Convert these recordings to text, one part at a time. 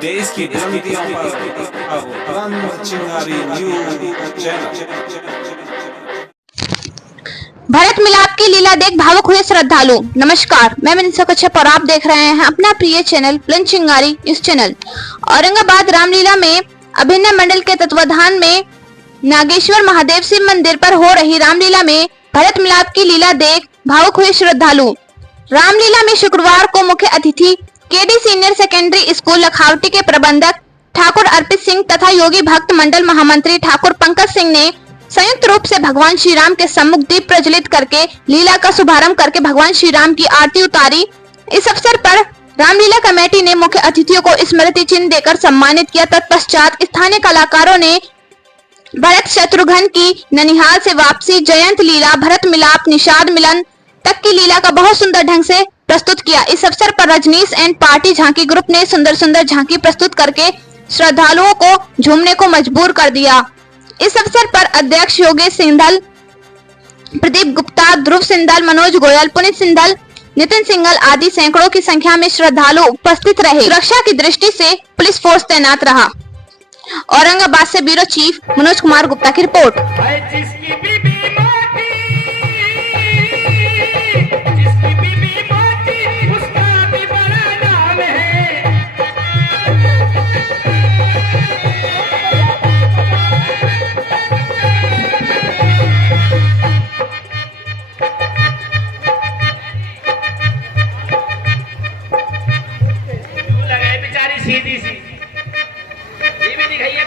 देश की बुलंदियों पर अब बुलंद चिंगारी न्यूज चैनल। भरत मिलाप की लीला देख भावुक हुए श्रद्धालु। नमस्कार, मैं मनीषा कच्छप और आप देख रहे हैं अपना प्रिय चैनल बुलंद चिंगारी इस चैनल। औरंगाबाद रामलीला में अभिनय मंडल के तत्वाधान में नागेश्वर महादेव शिव मंदिर पर हो रही रामलीला में भरत मिलाप की लीला देख भावुक हुए श्रद्धालु। रामलीला में शुक्रवार को मुख्य अतिथि KD senior secondary school Lakhaoti के प्रबंधक ठाकुर अर्पित सिंह तथा योगी भक्त मंडल महामंत्री ठाकुर पंकज सिंह ने संयुक्त रूप से भगवान श्री राम के सम्मुख दीप प्रज्वलित करके लीला का शुभारंभ करके भगवान श्री राम की आरती उतारी। इस अवसर पर रामलीला कमेटी ने मुख्य अतिथियों को स्मृति चिन्ह देकर सम्मानित किया। तत्पश्चात स्थानीय कलाकारों ने भरत शत्रुघ्न की ननिहाल से वापसी, जयंत लीला, भरत मिलाप, निषाद मिलन तक की लीला का बहुत सुंदर ढंग से प्रस्तुत किया। इस अवसर पर रजनीश एंड पार्टी झांकी ग्रुप ने सुंदर सुंदर झांकी प्रस्तुत करके श्रद्धालुओं को झूमने को मजबूर कर दिया। इस अवसर पर अध्यक्ष योगेश सिंघल, प्रदीप गुप्ता, ध्रुव सिंघल, मनोज गोयल, पुनीत सिंघल, नितिन सिंघल आदि सैकड़ों की संख्या में श्रद्धालु उपस्थित रहे। सुरक्षा की दृष्टि से पुलिस फोर्स तैनात रहा। औरंगाबाद से ब्यूरो चीफ मनोज कुमार गुप्ता की रिपोर्ट। सीधी सी ये भी दिखाइए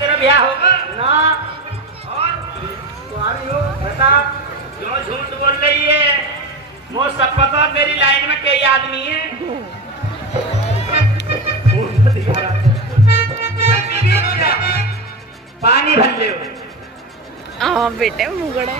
तेरा ब्याह होगा ना और तुम्हारी हो बता क्यों झूठ बोल रही है। मुझे सब पता तेरी लाइन में कई आदमी है। पानी भर ले बेटे मुगड़ा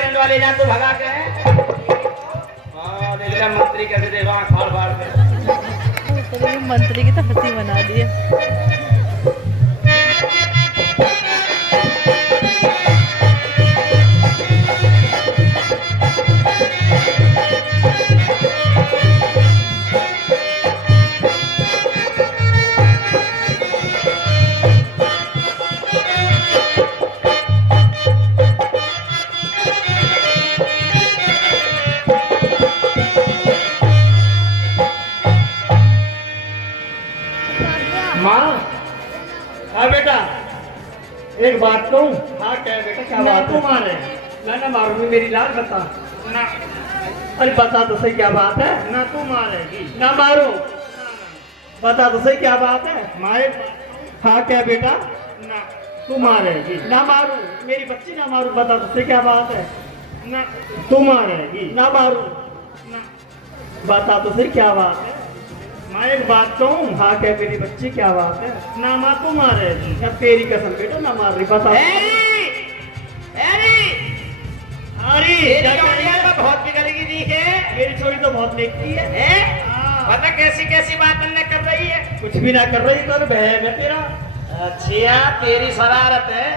के रंडवा ले जा, तू भगा के है। हाँ देख ले मंत्री कैसे देगा फाड़ फाड़ के। तो मंत्री की तो हंसी बना दी है। माँ, हाँ बेटा, एक बात कहूँ। हाँ क्या बेटा, क्या बात है? मारे ना मारूंगी मेरी लाल, बता ना। अरे बता तो सही क्या बात है? ना तू मारेगी ना मारो, बता तो सही क्या बात है? मारे। हाँ क्या बेटा, ना तू मारेगी ना मारू मेरी बच्ची, ना मारू, बता तो सही क्या बात है? ना तू मारेगी ना मारू, ना बता तो सही क्या बात है? मैं एक बात कहूँ। हाँ क्या मेरी बच्ची, क्या बात है? ना माँ तू मारेगी या तेरी कसम बेटा ना मार रही, बता। बहुत बिगड़ेगी दी है मेरी छोरी, तो बहुत देखती है। पता कैसी कैसी बात अन्य कर रही है? कुछ भी ना कर रही, कल बहन है तेरा। अच्छा तेरी शरारत है।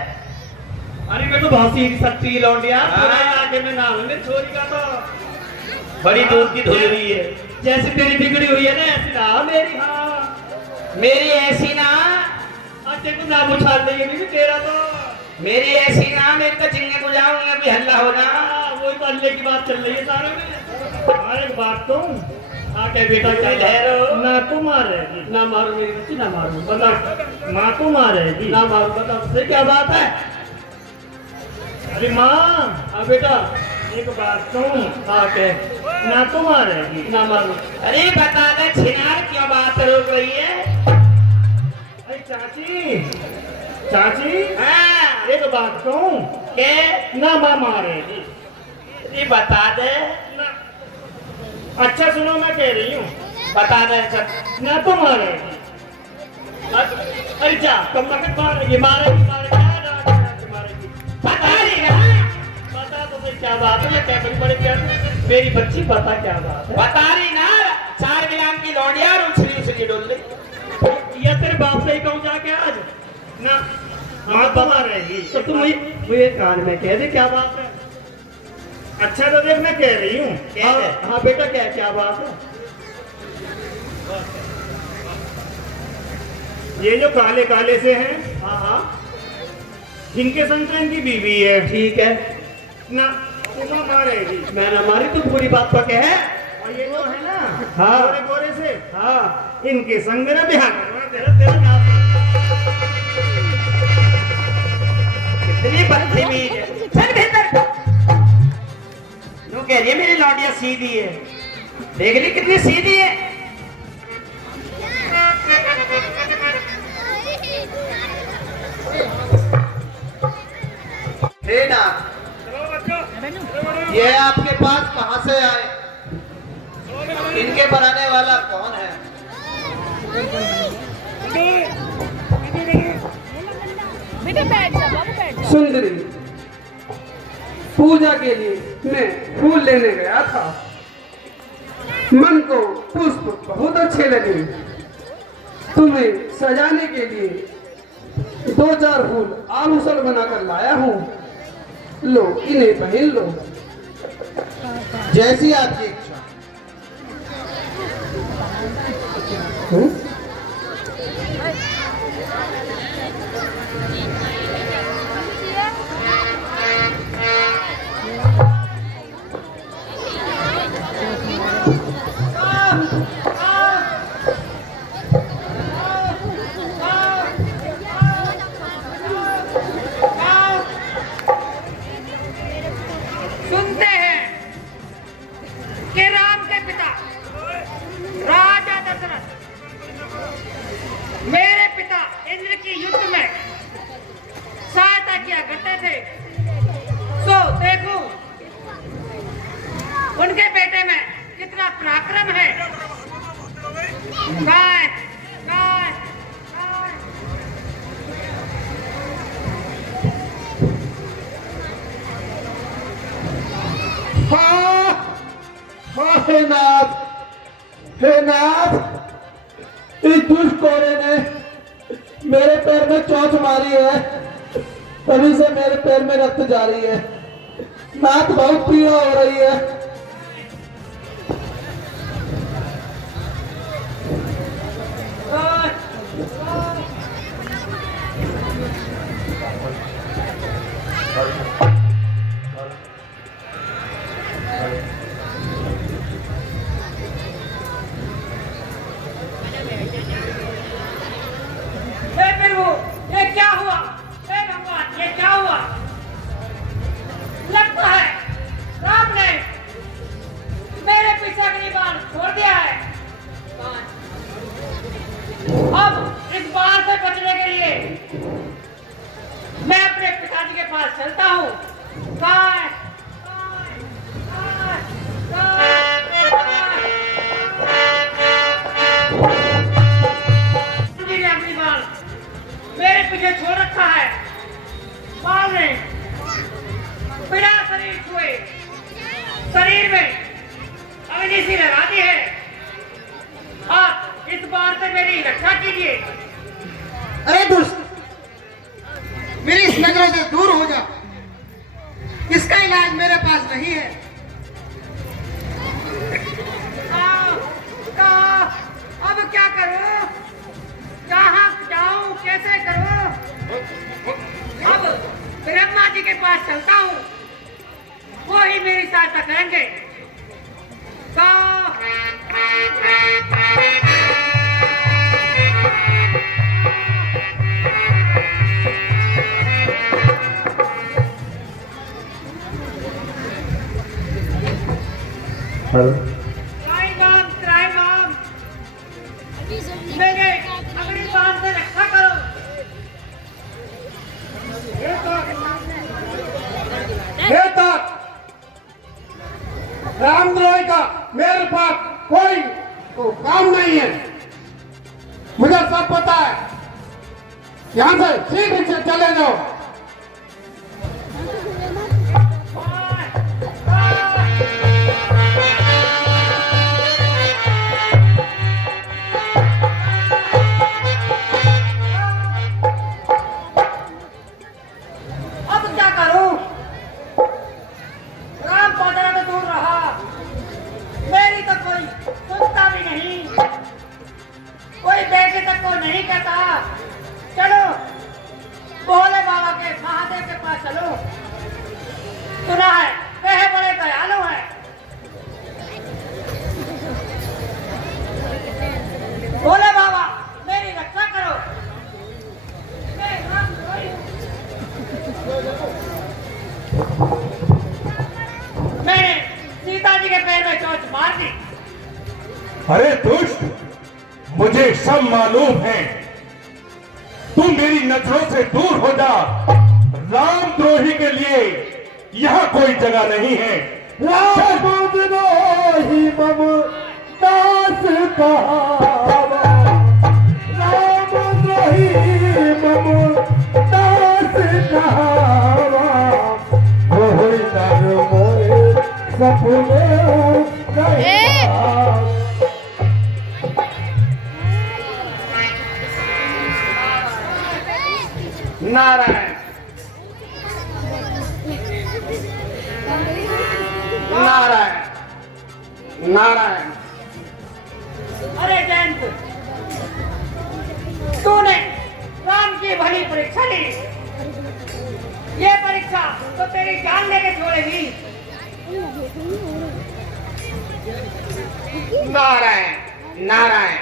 अरे मैं तो बहुत सीधी सच्ची लौंडिया, आगे में नाम है मेरी छोरी का, तो बड़ी दूर की धुल रही है। जैसे तेरी बिगड़ी हुई है ना, ऐसी ना मेरी। हाँ मेरी ऐसी ना, अच्छे तू ना उछाल देगी भी तेरा, तो मेरी ऐसी ना, मेरी तो चिंगे को जाऊंगा भी हल्ला हो ना। वही तो हल्ले की बात चल रही है सारे में। हमारे एक बात तो आके बेटा ठहरो ना, तू मारेगी ना मारू मेरी बच्ची, ना मारू, बता। माँ तू मारेगी ना मारू, बता उससे क्या बात है? अरे माँ, हाँ बेटा एक बात कहूँ। हाँ कह ना तू मारेगी ना मारू। अरे बता दे छिनार, क्यों बात रोक रही है? अरे चाची, चाची हाँ एक बात कहूँ के ना माँ मारेगी। अरे बता दे ना। अच्छा सुनो मैं कह रही हूँ, बता दे ना तू मारेगी। अरे जा कम मत मारेगी, मारेगी मारेगी, बता रही ना। बता तो भाई क्या बात है? क्या बड़ी बड़ी क्या मेरी बच्ची, बता क्या बात है? बता रही ना, 4 ग्राम की लौंडिया और उछली डोल रही। ये तेरे बाप से ही कहूँ जाके आज ना, माँ बता रहेगी तो तुम मुझे कान में कह दे क्या बात है? अच्छा तो देख मैं कह रही हूँ। हाँ बेटा क्या क्या बात है? ये जो काले काले से हैं, हाँ हाँ, जिनके संग इनकी बीवी है, ठीक है ना, तुम मारेगी मैं ना मारी, तू पूरी बात पर कह है। और ये जो है ना, हाँ गोरे गोरे से, हाँ इनके संग मेरा बिहार करवा तेरा तेरा नाम। कितनी बदतमीज है, चल भीतर। तू कह रही है मेरी लौंडिया सीधी है, देख ली कितनी सीधी है। हे ना, ये आपके पास कहां से आए? इनके बनाने वाला कौन है? बेटा बैठ जा बाबू, बैठ जा। सुंदरी, पूजा के लिए मैं फूल लेने गया था। मन को पुष्प बहुत अच्छे लगे, तुम्हें सजाने के लिए 2-4 फूल आभूषण बनाकर लाया हूँ, लो इन्हें पहन लो। जैसी आपकी इच्छा। सुनते हैं कि राम के पिता राजा दशरथ हाँ हाँ हे नाथ, हे नाथ, इस दुष्ट कोरे ने मेरे पैर में चोट मारी है, तभी से मेरे पैर में रक्त जा रही है। नाथ बहुत पीड़ा हो रही है। ये क्या हुआ? हे भगवान, ये क्या हुआ? लगता है राम ने मेरे पीछे अग्निबाण छोड़ दिया है। अब इस बाण से बचने के लिए मैं अपने पिताजी के पास चलता हूँ। अग्निबाण मेरे पीछे छोड़ रखा है। बाल ने बिना शरीर छुए शरीर में अग्नि सी लगा दी है। आप इस बार से मेरी रक्षा कीजिए। अरे दुष्ट, मेरी इस नजरों से दूर हो जा। इसका इलाज मेरे पास नहीं है। अब क्या करूं? कहाँ जाऊं? कैसे करूं? अब ब्रह्मा जी के पास चलता हूँ, वो ही मेरी सहायता करेंगे। त्राईमाम, मेरे अग्निबाण से रक्षा करो। हे तात, रामद्रोही का मेरे पास कोई तो काम नहीं है। मुझे सब पता है। यहाँ से शीघ्र से चले जाओ। नहीं कहता। चलो भोले बाबा के महादेव के पास चलो। सुना है वह बड़े दयालु हैं। भोले बाबा मेरी रक्षा करो। मैं रामद्रोही हूं। मैंने सीता जी के पैर में चोट मार दी। अरे दुष्ट, मुझे सब मालूम है। तू मेरी नजरों से दूर हो जा। रामद्रोही के लिए यहाँ कोई जगह नहीं है। रामद्रोही मम दास कहावा, रामद्रोही मम दास कहावा, कोई नर मोरे सपने नहीं। नारायण नारायण नारायण। अरे जयंत, तूने राम की भली परीक्षा ली। ये परीक्षा तो तेरी जान लेके छोड़ेगी। नारायण नारायण।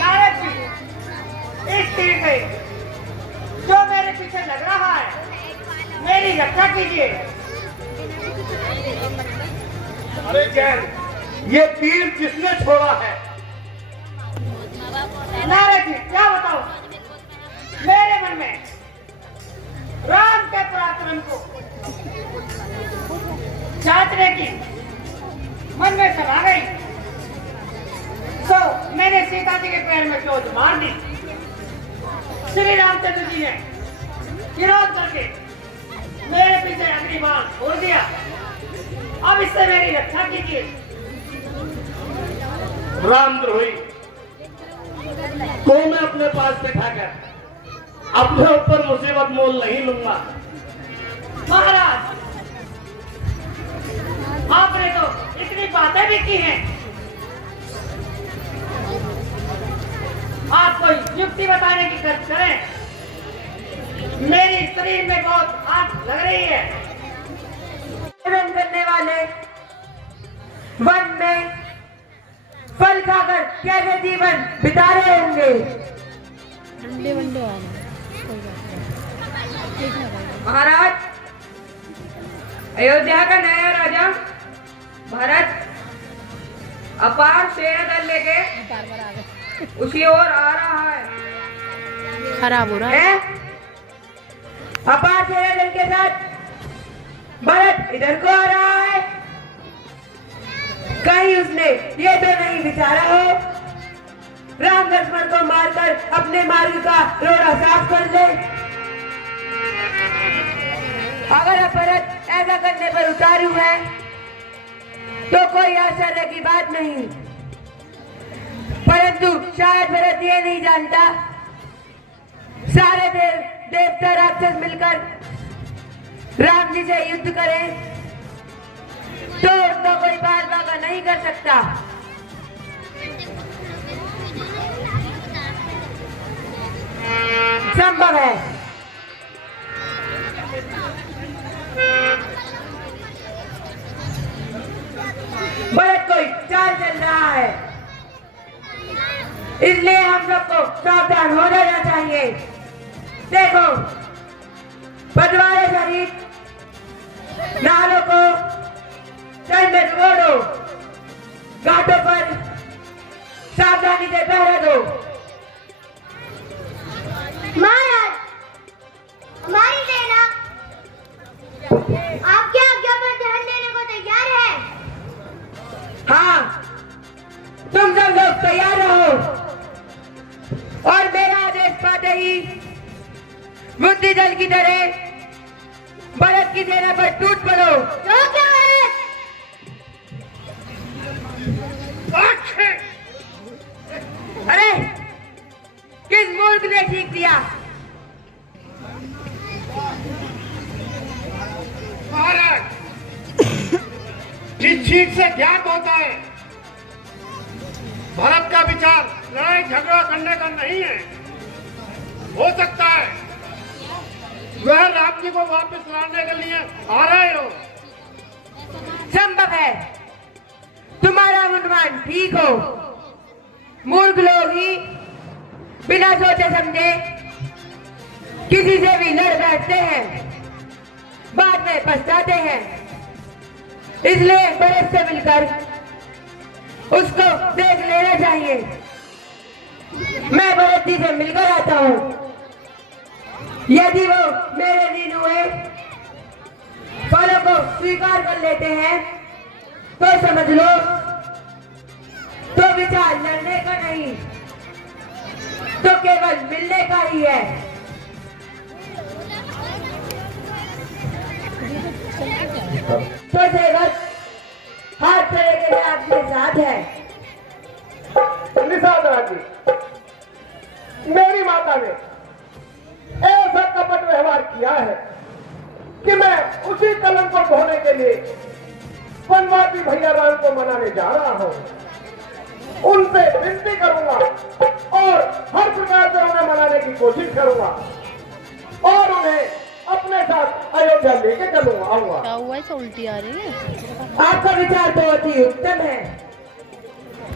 नारद जी, इस तीर से जो मेरे पीछे लग रहा है, मेरी रक्षा कीजिए। अरे जैन, ये तीर किसने छोड़ा है? नारद जी, क्या बताऊं? मेरे मन में राम के पराक्रम को जांचने की मन में समा गई, तो मैंने सीता जी के पैर में चोट मार दी। श्री रामचंद्र जी ने विरोध करके मेरे पीछे अग्निबाण छोड़ दिया। अब इससे मेरी रक्षा कीजिए। रामद्रोही को मैं अपने पास बिठाकर अपने ऊपर मुसीबत मोल नहीं लूंगा। महाराज, आपने तो इतनी बातें भी की हैं। आप कोई युक्ति बताने की कोशिश करें। मेरी शरीर में बहुत आग लग रही है। सेवन करने वाले वन में फल खाकर कैसे जीवन बिता रहे होंगे। अंडे वंडे आने कोई बात नहीं, देखना पड़ेगा। महाराज, अयोध्या का नया राजा भरत अपार सेना दल लेके बार बार आ गए, उसी ओर आ रहा है। खराब हो रहा है। हैं? अपार सेना दल के साथ भरत इधर को आ रहा है। कहीं उसने ये तो नहीं विचारा हो राम लक्ष्मण को मारकर अपने मार्ग का रोड़ा साफ कर ले। अगर भरत ऐसा करने पर उतारू है तो कोई आश्चर्य की बात नहीं, परंतु शायद भरत ये नहीं जानता सारे देवता राक्षस मिलकर राम जी से युद्ध करें तो उसका कोई बाल बागा नहीं कर सकता। संभव है। भरत कोई चाल चल रहा है, इसलिए हम सबको सावधान हो जाना चाहिए। देखो, पटवारे सहित नालों को दंड रोड़ो, घाटों पर सावधानी से पहरा दो। महाराज, हमारी सेना आपके आज्ञा पर ध्यान देने को तैयार है। हाँ, तुम सब लोग तैयार रहो और मेरा आदेश पाते ही बुद्धि जल की तरह भरत की सेना पर टूट पड़ो। तो क्या भरत? अरे, किस मूर्ख ने ठीक दिया? महाराज, जिस चीज से ज्ञात होता है भरत का विचार लड़ाई झगड़ा करने का नहीं है। हो सकता है वह राम जी को वापस लाने के लिए आ रहे हो। संभव है तुम्हारा अनुमान ठीक हो। मूर्ख लोग ही बिना सोचे समझे किसी से भी लड़ बैठते हैं, बाद में पछताते हैं। इसलिए भरत से मिलकर उसको देख लेना चाहिए। मैं भरत जी से मिलकर आता हूँ। यदि वो मेरे दिन हुए फलों को स्वीकार कर लेते हैं तो समझ लो तो विचार लड़ने का नहीं तो केवल मिलने का ही है। तो सेवक हाथ खड़े के लिए आपके साथ है। निशादरा जी, मेरी माता ने ऐसा कपट व्यवहार किया है कि मैं उसी कलंक को ढोने के लिए वनवासी भैया राम को मनाने जा रहा हूँ। उनसे विनती करूंगा और हर प्रकार से उन्हें मनाने की कोशिश करूंगा और उन्हें अपने साथ अयोध्या लेके चलूंगा आऊंगा। क्या हुआ, ऐसा उल्टी आ रही है? आपका विचार तो अति उत्तम है,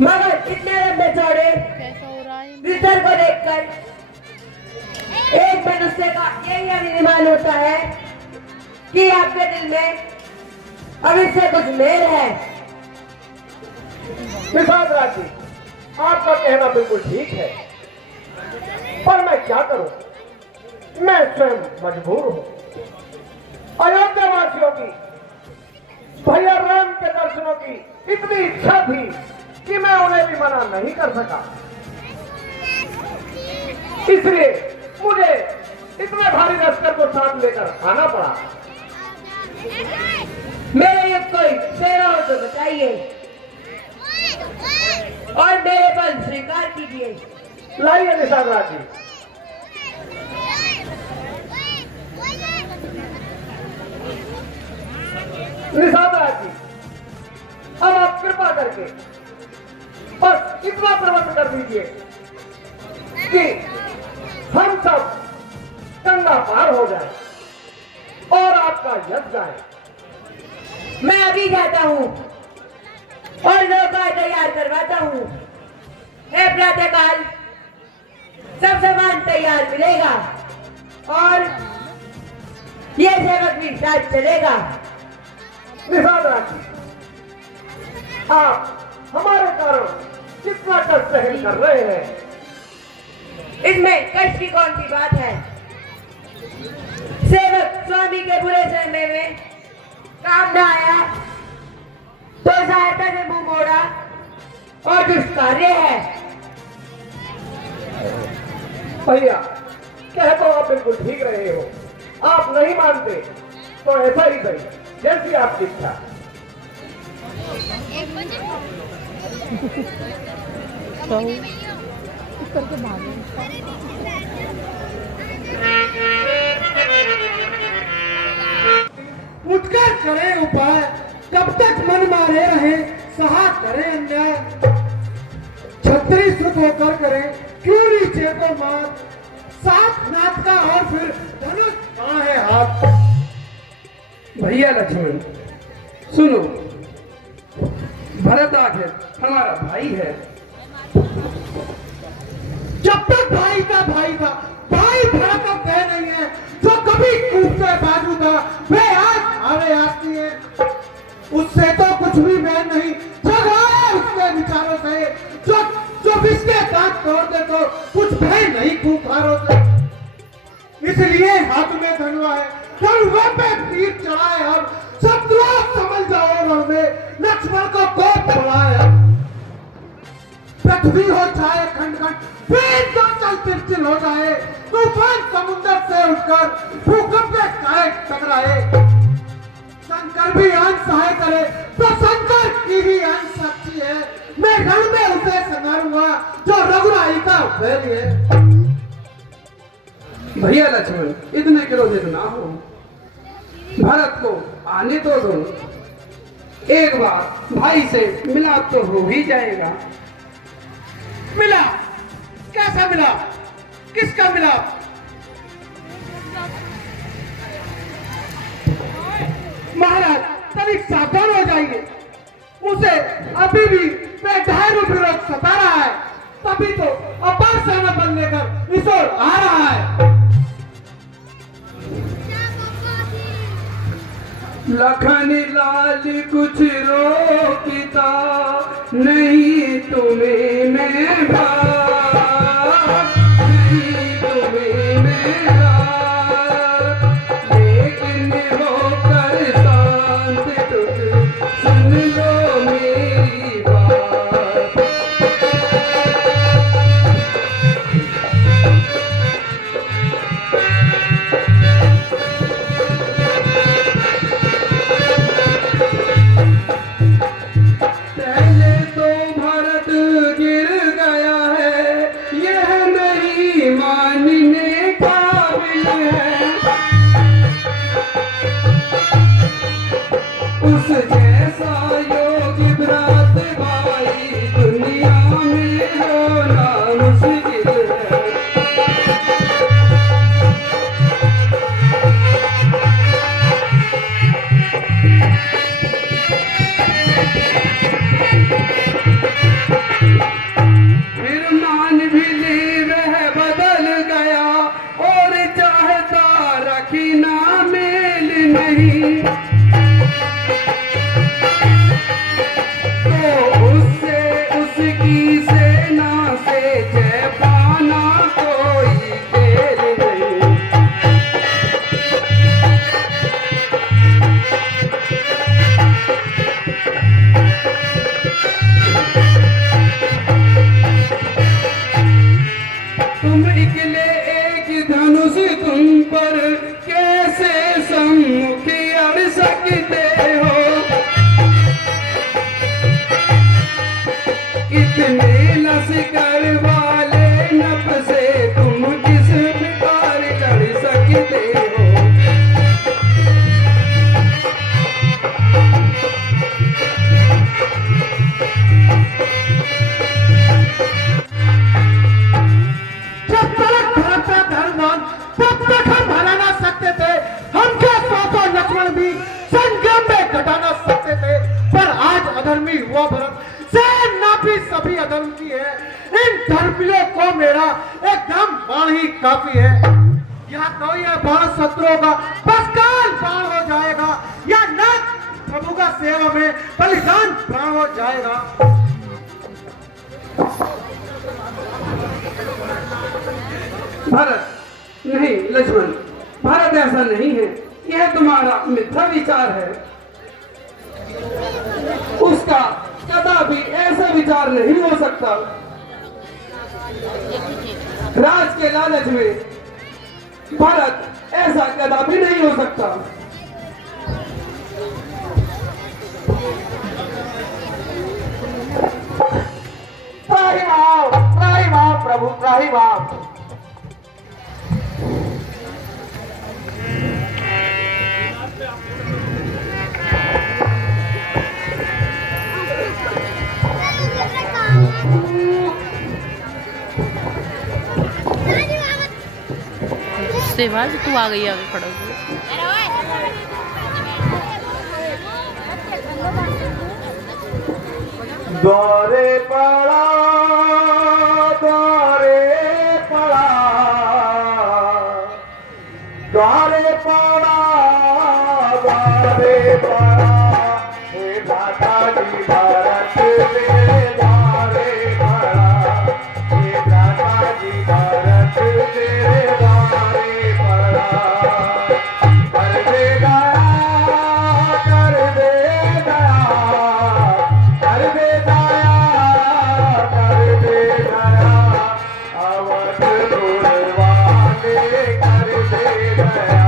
मगर इतने लंबे चौड़े कैसा हो रहा है? विस्तर को देखकर एक मनुष्य का यही अनुमान होता है कि आपके दिल में अभी से कुछ मेल है। निशादरा जी, आपका कहना बिल्कुल ठीक है, पर मैं क्या करूं? मैं स्वयं मजबूर हूं। अयोध्या वासियों की भैया राम के दर्शनों की इतनी इच्छा थी कि मैं उन्हें भी मना नहीं कर सका। इसलिए मुझे इतने भारी लश्कर को साथ लेकर आना पड़ा। मेरे युद्ध कोई सेना हो तो बताइए और मेरे बल स्वीकार कीजिए। लाइए निषाद राज जी। निषाद राज जी, अब आप कृपा करके बस इतना प्रबंध कर दीजिए कि हम सब गंगा पार हो जाए और आपका यज्ञ जाए। मैं अभी जाता हूँ और नौका तैयार करवाता हूँ। हे प्रातःकाल सब सामान तैयार मिलेगा और ये सेवक भी साथ चलेगा। निषाद राज जी, आप हमारे कारण कितना कष्ट सहन कर रहे हैं। इसमें कष्ट की कौन सी बात है? सेवक स्वामी के बुरे समय में काम न आया तो सहायता से मुंह मोड़ा और दुष्कार्य है। भैया, कह तो आप बिल्कुल ठीक रहे हो। आप नहीं मानते तो ऐसा ही सही, जैसी आपकी इच्छा। करके भागो। उठकर करे उपाय, कब तक मन मारे रहे, सहा करे अन्याय। छत्री सुख होकर करे, क्यों नीचे को मात, साथ नाथ का और फिर धनुष कहाँ है हाथ। भैया लक्ष्मण सुनो, भरत आखिर हमारा भाई है। जब तक भाई का भाई था, भाई भरत अब कह नहीं है। जो कभी कूदते बाजू था वे आज आवे आती है। उससे तो कुछ भी बैन नहीं, जग आए उसके विचारों से। जो बिस्के दांत तोड़ दे तो कुछ भय नहीं खूंखारों से। इसलिए हाथ में धनुआ है, धनुआ पे तीर चढ़ाए। अब शत्रुओं समझ जाओ रण में, लक्ष्मण को कोप बढ़ाए। पृथ्वी हो जाए खंड खंड, पेड़ तो चल चिलचिल हो जाए। तूफान समुद्र से उठकर भूकंप में काय टकराए। शंकर भी अंश सहाय करे तो शंकर की ही अंश शक्ति है। मैं रण में उसे संहारूंगा जो रघुराई का फैल है। भैया लक्ष्मण इतने क्रोधित ना हो, भरत को आने तो दो। एक बार भाई से मिलाप तो हो ही जाएगा। मिला? कैसा मिला? किसका मिला? महाराज तनिक सावधान हो जाइए। उसे अभी भी बेढाई विरोध सता रहा है, तभी तो अपार सेना बन लेकर इस ओर आ रहा है। लखन लाल कुछ रोकता नहीं तुम्हें मैं भाग, नहीं तुम्हें मैं राग, लेकिन होकर शांत तुम सुन लो मेरी बात। उस जैसा योगी भ्रात भाई दुनिया में होना मुश्किल है। फिर मान भी ले वह बदल गया और चाहता रखी ना मेल नहीं। तुम निकले एक धनुष तुम जानते हो। जब तक धर्म का धर्मवान तब तक हम हरा ना सकते थे। हम क्या 100 लक्ष्मण भी संग्राम में घटा ना सकते थे। पर आज अधर्मी हुआ भरत सेना भी सभी अधर्म की है। इन धर्मियों को मेरा एकदम बाण ही काफी है। या तो यह बाण शत्रुओं का बसकाल बाण हो जाएगा या न प्रभु का सेवा में बलिदान प्राण हो जाएगा। भरत नहीं लक्ष्मण, भरत ऐसा नहीं है। यह तुम्हारा मिथ्या विचार है। उसका कदापि ऐसा विचार नहीं हो सकता। राज के लालच में भरत ऐसा कदापि नहीं हो सकता। त्राही भाव प्रभु, त्राही भाव। सेवा से तू आ गई आगे खड़ा हो। द्वारे पड़ा, द्वारे पड़ा, द्वारे पड़ा, द्वारे पड़ा, हे माता जी भारत मेरे द्वारे पड़ा, हे माता जी भारत मेरे द्वारे पड़ा। कर दे दया, कर दे दया, कर दे दया, कर दे दया, अवध गुणवाने कर दे दया।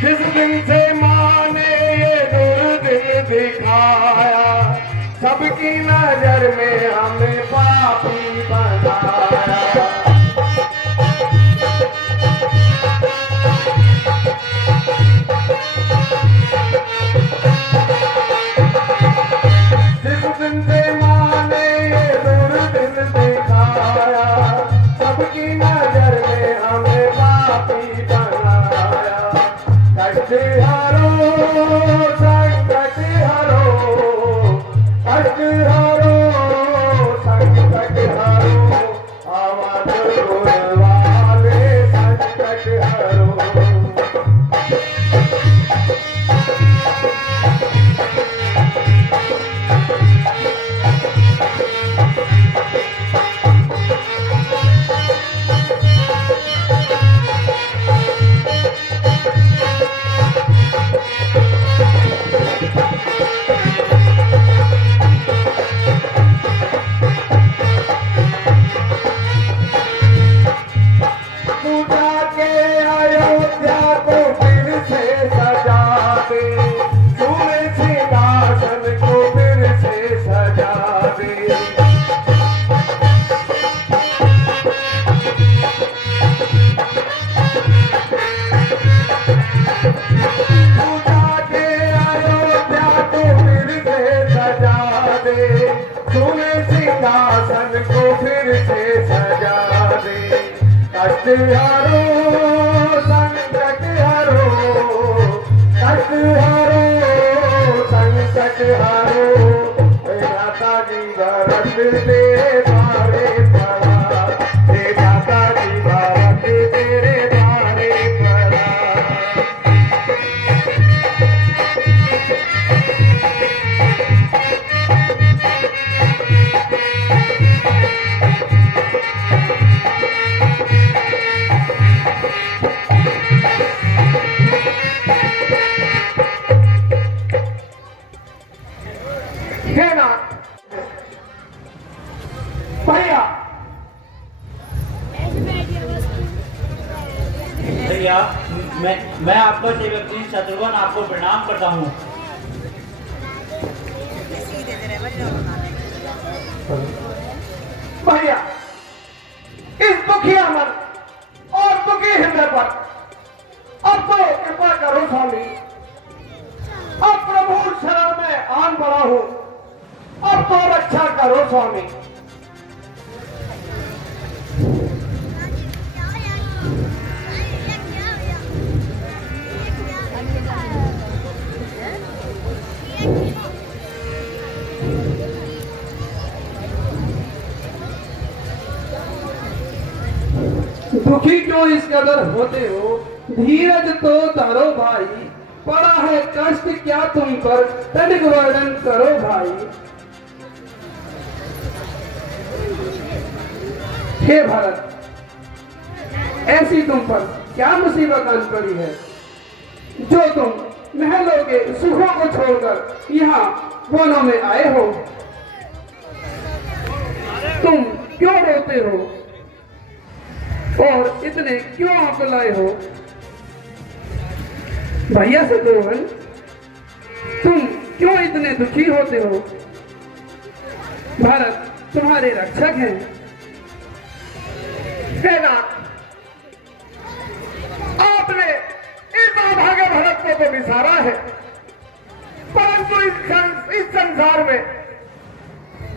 जिस दिन से माँ ने ये दुर्दिन दिखाया, सबकी नजर में हमें पापी बनाया। जिस दिन से माँ ने ये दुर्दिन दिखाया, सबकी नजर में हमें पापी बनाया। कष्ट हरो, संकट हरो, कष्ट हरो, संकट हरो, आवाज गुणवाने संकट हरो। पूजा के अयोध्या को फिर से सजा दे, सोने सिंहासन को फिर से सजा दे। पूजा के अयोध्या को फिर से सजा दे, सोने सिंहासन को फिर से सजा दे। कष्ट हरो, संकट हरो, कष्ट हरो, संकट हरो, हे माता जी भारत तेरे द्वारे पड़ा, हे माता जी भारत तेरे द्वारे पड़ा। हे ना भैया, भैया मैं आपका सेवक श्री शत्रुघ्न आपको प्रणाम करता हूँ। भैया, इस दुखिया मन और दुखी हृदय पर अब तो कृपा करो स्वामी। अब प्रभु शरण में आन पड़ा हूँ, अब तो रक्षा करो स्वामी। दुखी क्यों इस कदर होते हो? धीरज तो धरो भाई, पड़ा है कष्ट क्या तुम पर, तनिक वर्णन करो भाई। हे भरत, ऐसी तुम पर क्या मुसीबत आन पड़ी है जो तुम महलों के सुखों को छोड़कर यहाँ वनों में आए हो? तुम क्यों रोते हो और इतने क्यों अकलाए हो? भैया शत्रुघ्न, तुम क्यों इतने दुखी होते हो? भारत तुम्हारे रक्षक हैं। सेना, आपने इस अभागे भरत को तो विसारा है, परंतु इस संसार में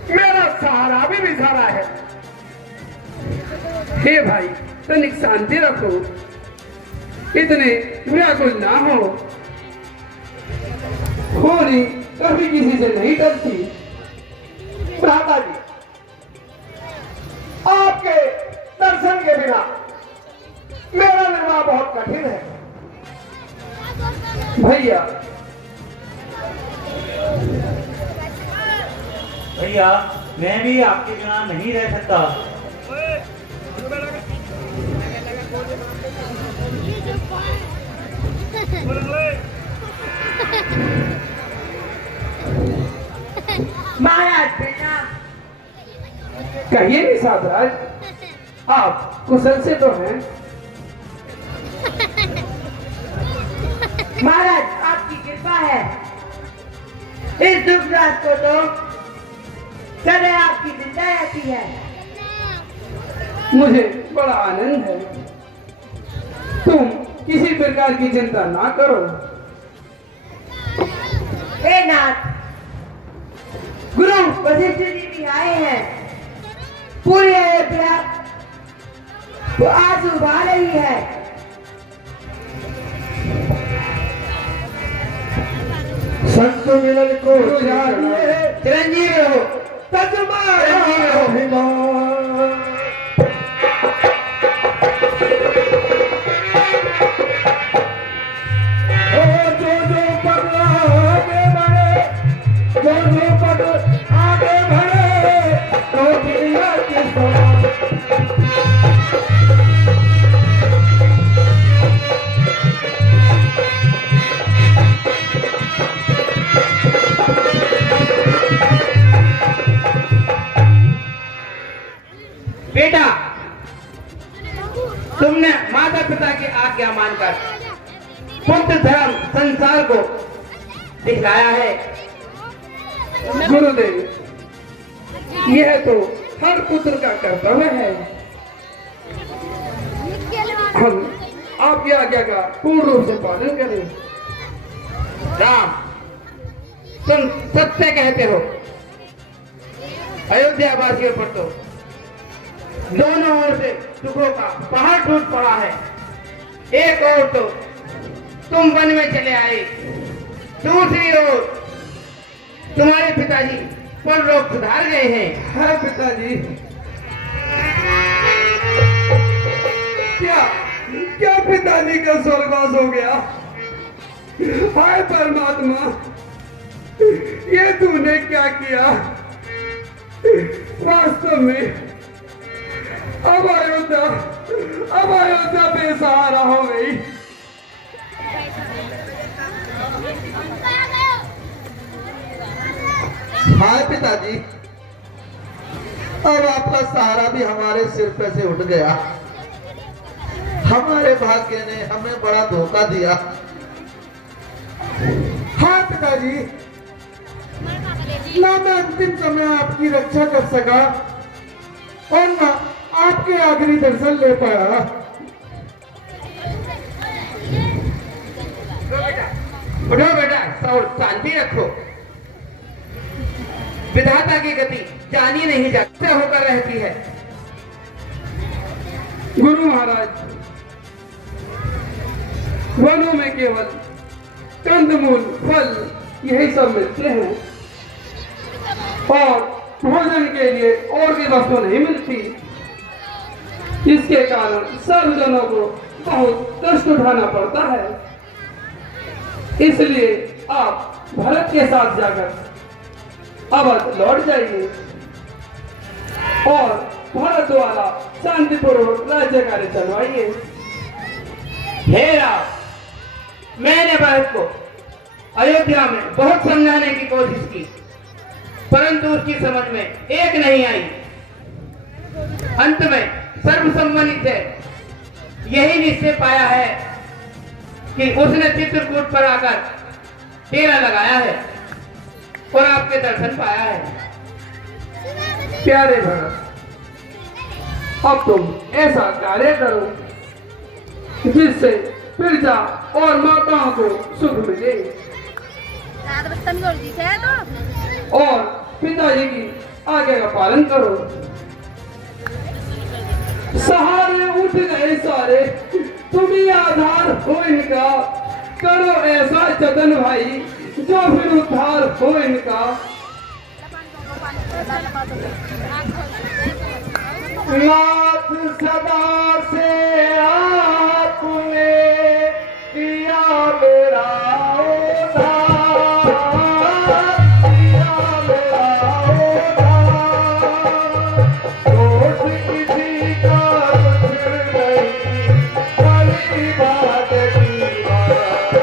मेरा सहारा भी विसारा है। हे भाई, तनिक शांति रखो, इतने व्याकुल ना हो। होली कभी किसी से नहीं डरती। भ्राता जी, आपके दर्शन के बिना मेरा निर्वाह बहुत कठिन है। भैया मैं भी आपके बिना नहीं रह सकता। महाराज बेटा, कहिए निषादराज, आप कुशल से तो हैं? महाराज आपकी कृपा है, इस दुख रात को तो सदा आपकी जिंदा रहती है। मुझे बड़ा आनंद है। तुम किसी प्रकार की चिंता ना करो। हे नाथ, गुरु वशिष्ठ जी भी आए हैं। पूरी अयोध्या आंसू बहा रही है। संत मिलन को चिरंजीव रहो, चिरंजीव रहो। बेटा, तुमने माता पिता की आज्ञा मानकर पुत्र धर्म संसार को दिखलाया है। गुरुदेव, यह तो हर पुत्र का कर्तव्य है। हम आपकी आज्ञा का पूर्ण रूप से पालन करें। राम, तुम सत्य कहते हो। अयोध्या वासियों पर तो दोनों ओर से दुखों का पहाड़ टूट पड़ा है। एक ओर तो तुम वन में चले आए, दूसरी ओर तुम्हारे पिताजी परलोक सुधार गए हैं। हाँ पिताजी, क्या पिताजी का स्वर्गवास हो गया? हाय परमात्मा, ये तूने क्या किया? वास्तव में अब अयोध्या बेसहारा हो गई। हाय पिताजी, अब आपका सहारा भी हमारे सिर पे से उठ गया। हमारे भाग्य ने हमें बड़ा धोखा दिया। हाँ पिताजी, ना मैं अंतिम समय आपकी रक्षा कर सका और ना आपके आखिरी दर्शन ले पाया। उठो बेटा, और शांति रखो। विधाता की गति जानी नहीं जाती होकर रहती है। गुरु महाराज, वनों में केवल कंदमूल फल यही सब मिलते हैं और भोजन के लिए और भी वस्तु नहीं मिलती। इसके कारण सब जनों को बहुत कष्ट उठाना पड़ता है। इसलिए आप भरत के साथ जाकर अवध लौट जाइए और भारत द्वारा शांतिपूर्वक राज्य कार्य चलवाइए। हे राम, मैंने भरत को अयोध्या में बहुत समझाने की कोशिश की, परंतु उसकी समझ में एक नहीं आई। अंत में सर्वसम्मति से यही निश्चय पाया है कि उसने चित्रकूट पर आकर डेरा लगाया है और आपके दर्शन पाया है। प्यारे भरत, अब तुम ऐसा कार्य करो जिससे प्रजा और माताओं को सुख मिले और पिताजी की आज्ञा का पालन करो। सहारे उठ गए सारे, तुम ही आधार हो इनका। करो ऐसा जतन भाई जो फिर उद्धार हो इनका। नाथ सदा से आपने किया मेरा उद्धार, किया मेरा उद्धार। दोष किसी का कुछ नहीं, बड़ी बात की बात।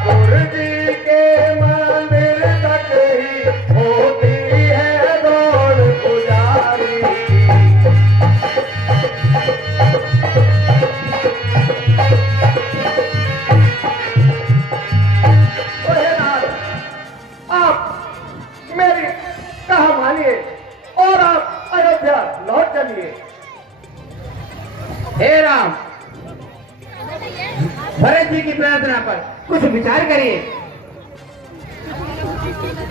ठाकुर जी के मंदिर तक ही होती है दौड़ पुजारी की। ओहे नाथ, आप मेरी कहा मानिए और आप अयोध्या लौट चलिए। हे राम, भरत जी की प्रार्थना पर कुछ विचार करिए।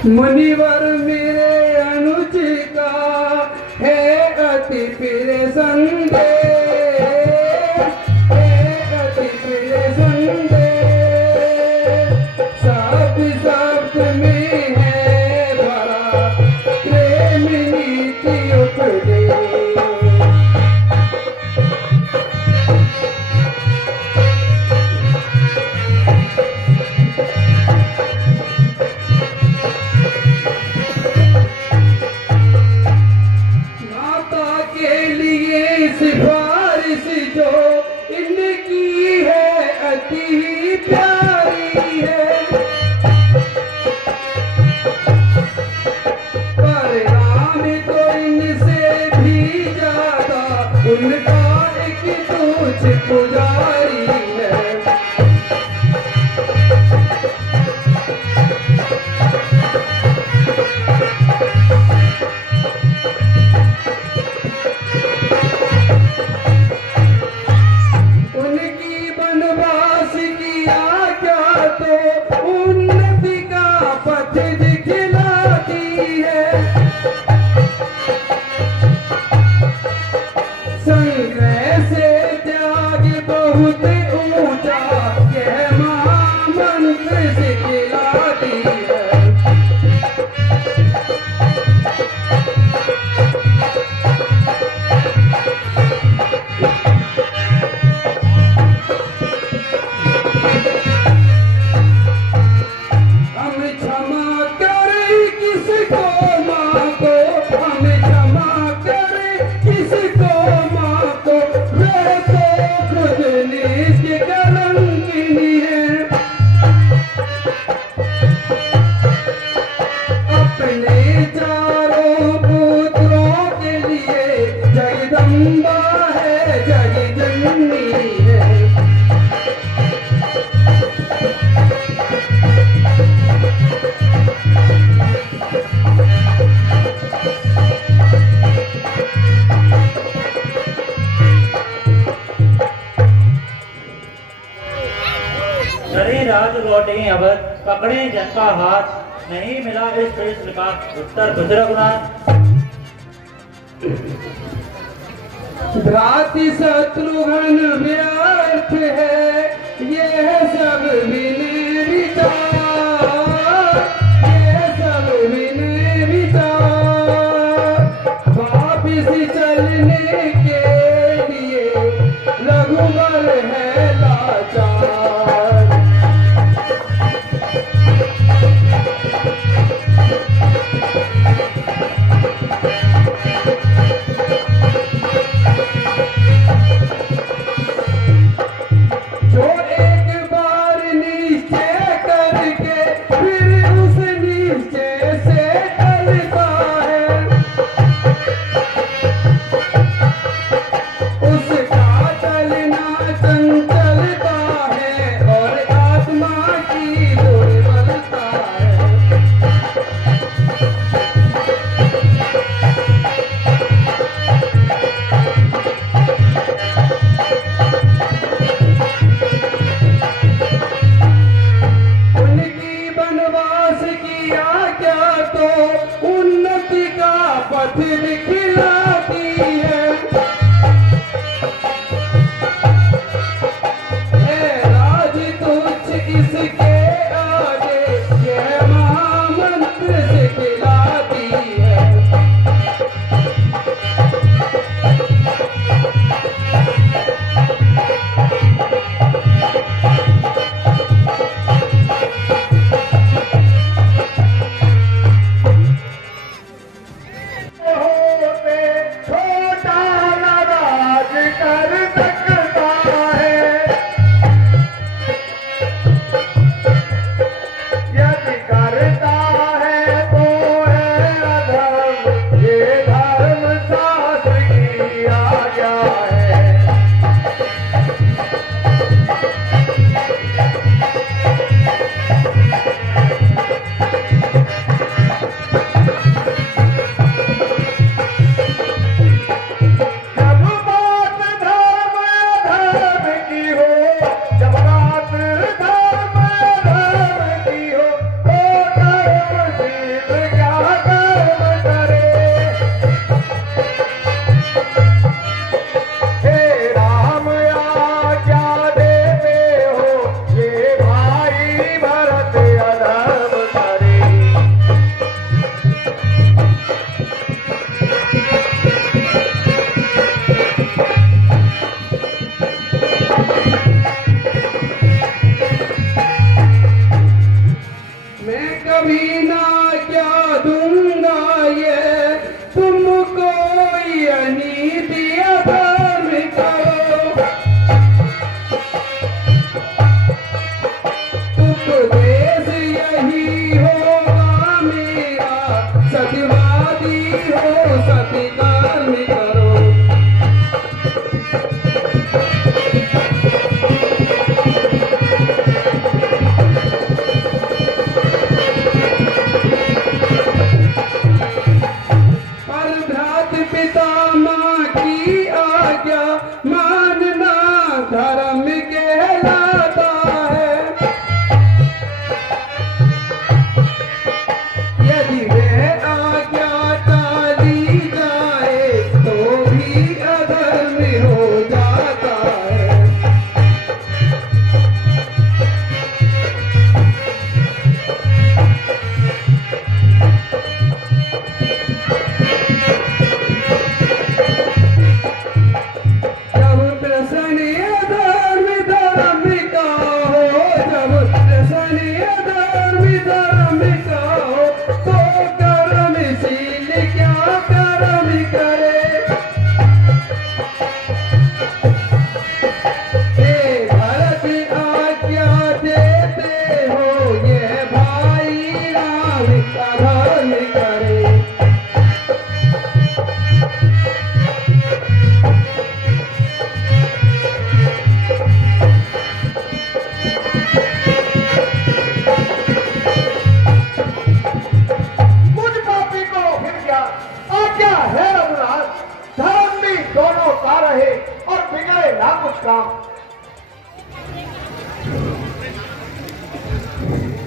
मुनिवर मेरे अनुज का है अति प्रिय संदेश, है अति प्रिय संदेश, सब शब्द में है भरा प्रेम नीति उपदेश। सिफारिश जो इनकी है अति ही प्यारी है, परिणाम तो इनसे भी ज्यादा उनका एक तुझ पुजारी है। उन्नति का पथ दिखलाती है, संग्रह से त्याग बहुत ऊंचा यह महामंत्र सिखलाती है। अपने चारों पुत्रों के लिए जगदम्बा है, जगजननी है। राज लौटे अवध, पकड़े जन का हाथ, नहीं मिला इस प्रश्न का उत्तर। बुजुर्गनाथ, भ्राति शत्रुघ्न व्यर्थ है यह सब विनय विचार, यह सब विनय विचार। वापिस चलने के लिए रघुबर है लाचार।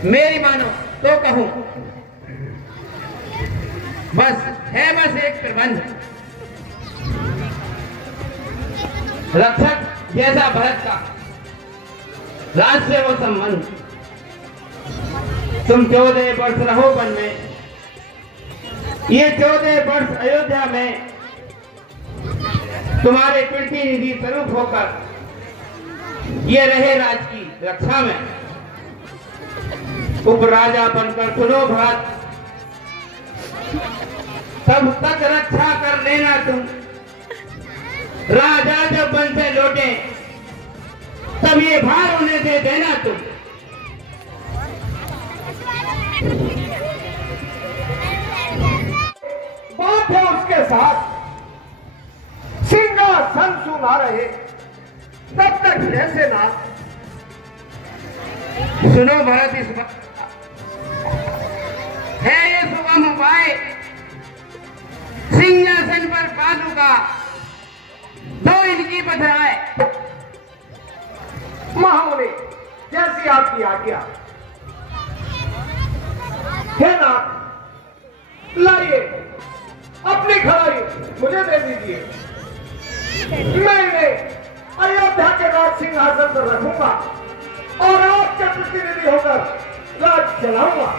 मेरी मानो तो कहूं, बस एक प्रबंध। रक्षक जैसा भरत का राज से वो संबंध। तुम 14 वर्ष रहो वन में, ये 14 वर्ष अयोध्या में तुम्हारे प्रतिनिधि स्वरूप होकर ये रहे राज की रक्षा में। उपराजा बनकर सुनो भरत, तब तक रक्षा कर लेना तुम। राजा जब वन से लौटे तब ये भार होने दे देना तुम। बात है उसके साथ सिंहासन सुना रहे तब तक जैसे ना। सुनो भरत, इस है ये सुगम उपाय, सिंहासन पर पादुका दो इनकी बधाए। महामुनि जैसी आपकी आज्ञा। हे नाथ, लाइए अपनी खड़ाई मुझे दे दीजिए। मैं इन्हें अयोध्या के राज सिंहासन पर रखूंगा और आपके प्रतिनिधि होकर राज चलाऊंगा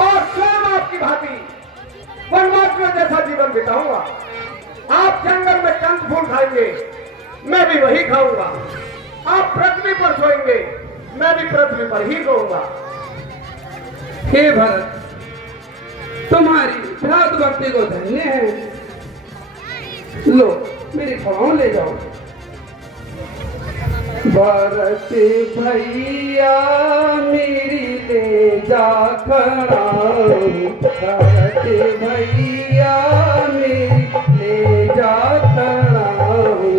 और स्वयं आपकी भांति वनवास में जैसा जीवन बिताऊंगा। आप जंगल में कंद फूल खाएंगे, मैं भी वही खाऊंगा। आप पृथ्वी पर सोएंगे, मैं भी पृथ्वी पर ही सोऊंगा। हे भरत, तुम्हारी भ्रात भक्ति को धन्य है। लो मेरी खड़ाऊ ले जाओ। भरत भैया मेरी ले जा खड़ाऊ, भरत भैया मेरी ले जा खड़ाऊ।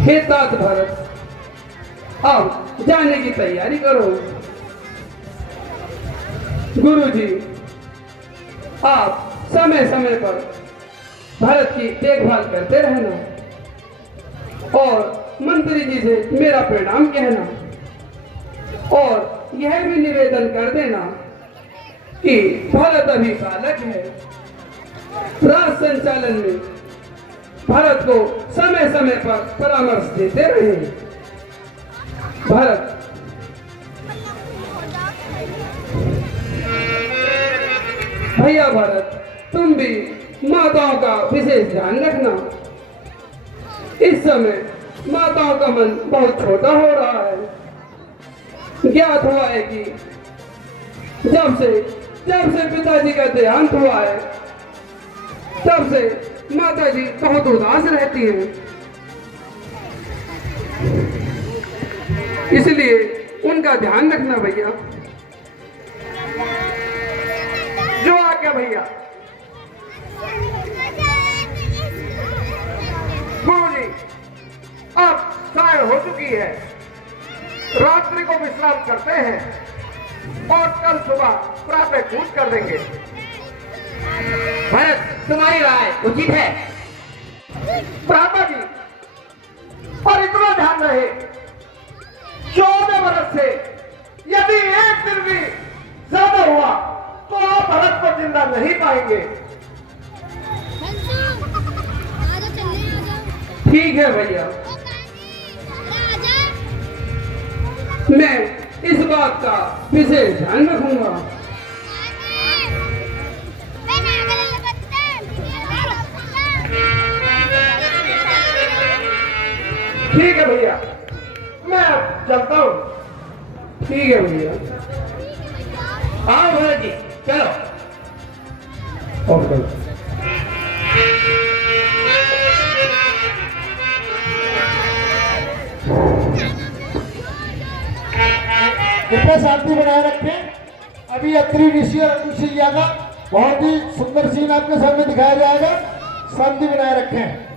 हे तात भरत, अब जाने की तैयारी करो। गुरुजी, आप समय समय पर भरत की देखभाल करते रहना और मंत्री जी से मेरा प्रणाम कहना और यह भी निवेदन कर देना कि भरत अभी बालक है। राज संचालन में भरत को समय समय पर परामर्श देते रहे। भरत, भैया भरत, तुम भी माताओं का विशेष ध्यान रखना। इस समय माताओं का मन बहुत छोटा हो रहा है। ज्ञात हुआ है कि जब से पिताजी का देहांत हुआ है तब से माताजी बहुत उदास रहती हैं। इसलिए उनका ध्यान रखना भैया। जो आ गया भैया। गुरुजी, अब साय हो चुकी है, रात्रि को विश्राम करते हैं और कल सुबह प्रातः कूच कर देंगे। भरत, तुम्हारी राय उचित है। ब्रह्मा जी, और इतना ध्यान रहे, 14 वर्ष से यदि एक दिन भी ज्यादा हुआ तो आप भरत को जिंदा नहीं पाएंगे। ठीक है भैया, मैं इस बात का विशेष ध्यान रखूंगा। ठीक है भैया, मैं अब चलता हूँ। ठीक है भैया। आओ भरत जी, चलो। ओके। कृपया शांति बनाए रखें। अभी अत्रि ऋषि और ऋषि यादव बहुत ही सुंदर सीन आपके सामने दिखाया जाएगा। शांति बनाए रखें।